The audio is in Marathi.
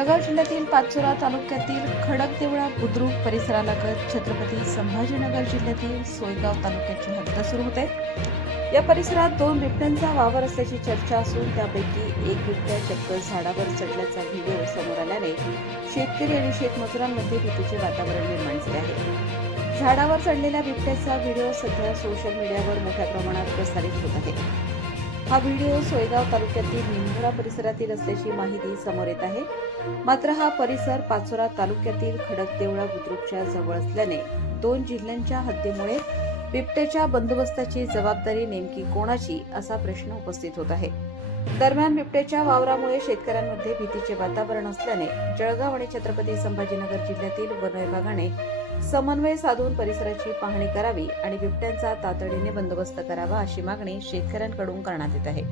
जळगाव जिल्ह्यातील पाचोरा तालुक्यातील खडकदेवळा बुद्रुक परिसरालगत छत्रपती संभाजीनगर जिल्ह्यातील सोयगाव तालुक्याची हद्द सुरू होते। या परिसरात 2 बिबट्यांचा वावर असल्याची चर्चा असून त्यापैकी एक बिबट्या चक्क झाडावर चढल्याचा व्हिडिओ समोर आल्याने शेतकरी आणि शेतमजुरांमध्ये भीतीचे वातावरण निर्माण झाले आहे। झाडावर चढलेल्या बिबट्याचा व्हिडिओ सध्या सोशल मीडियावर मोठ्या प्रमाणात प्रसारित होत आहे। हा व्हिडिओ सोयगाव तालुक्यातील निंभोरा परिसरातील असल्याची माहिती समोर येत आहे। मात्र हा परिसर पाचोरा तालुक्यातील खडकदेवळा बुद्रुकच्या जवळ असल्याने 2 जिल्ह्यांच्या हद्दीमुळे बिबट्याच्या बंदोबस्ताची जबाबदारी नेमकी कोणाची असा प्रश्न उपस्थित होत आहे। दरम्यान बिबट्याच्या वावरामुळे शेतकऱ्यांमध्ये भीतीचे वातावरण असल्याने जळगाव आणि छत्रपती संभाजीनगर जिल्ह्यातील वन विभागाने समन्वय साधून परिसराची पाहणी करावी आणि बिबट्यांचा तातडीने बंदोबस्त करावा अशी मागणी शेतकऱ्यांकडून करण्यात येत आहे।